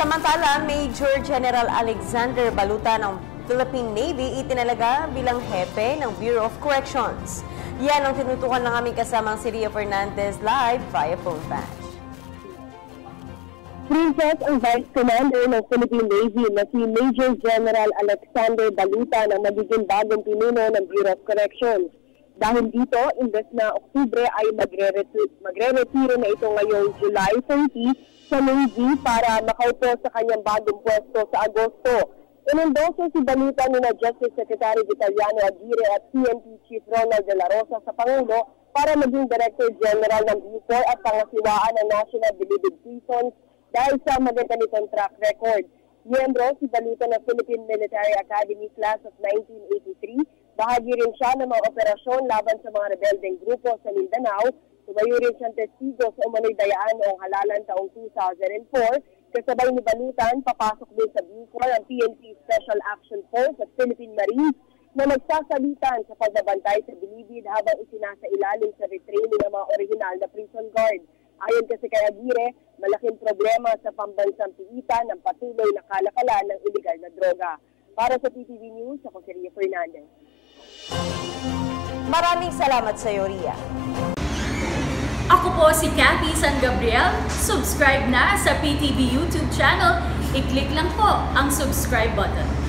Samantala, Major General Alexander Baluta ng Philippine Navy itinalaga bilang hepe ng Bureau of Corrections. Yan ang tinutukan ng aming kasamang si Ria Fernandez live via phone patch. Princess ang Vice Commander ng Philippine Navy na si Major General Alexander Baluta na magiging bagong pinuno ng Bureau of Corrections. Dahil dito, imbes na Oktubre ay magre-retiro na ito ngayong July 30 sa Navy para makaupo sa kanyang bagong pwesto sa Agosto. Inendoso si Baluta ni na Justice Secretary Vitaliano Aguirre at PNP Chief Ronald De La Rosa sa Pangulo para maging Director General ng BUCOR at pangasiwaan ng National Delivered Prisons dahil sa maganda nitong track record. Miyembro si Baluta ng Philippine Military Academy Class of 1983. Bahagi rin siya ng mga operasyon laban sa mga rebeldeng grupo sa Mindanao. Tumayo rin siyang testigo sa umano'y dayaan noong halalan taong 2004. Kasabay ni Balutan, papasok din sa BUCOR ang PNP Special Action Force at Philippine Marines na nagsasalitan sa pagbabantay sa bilibid habang isinasailalim sa retraining ng mga original na prison guard. Ayon kasi kay Aguirre, malaking problema sa pambansang piitan ng patuloy na kalakalan ng iligal na droga. Para sa PTV News, ako si Ria Fernandez. Maraming salamat sa iyo, Ria. Ako po si Cathy San Gabriel. Subscribe na sa PTV YouTube channel. I-click lang po ang subscribe button.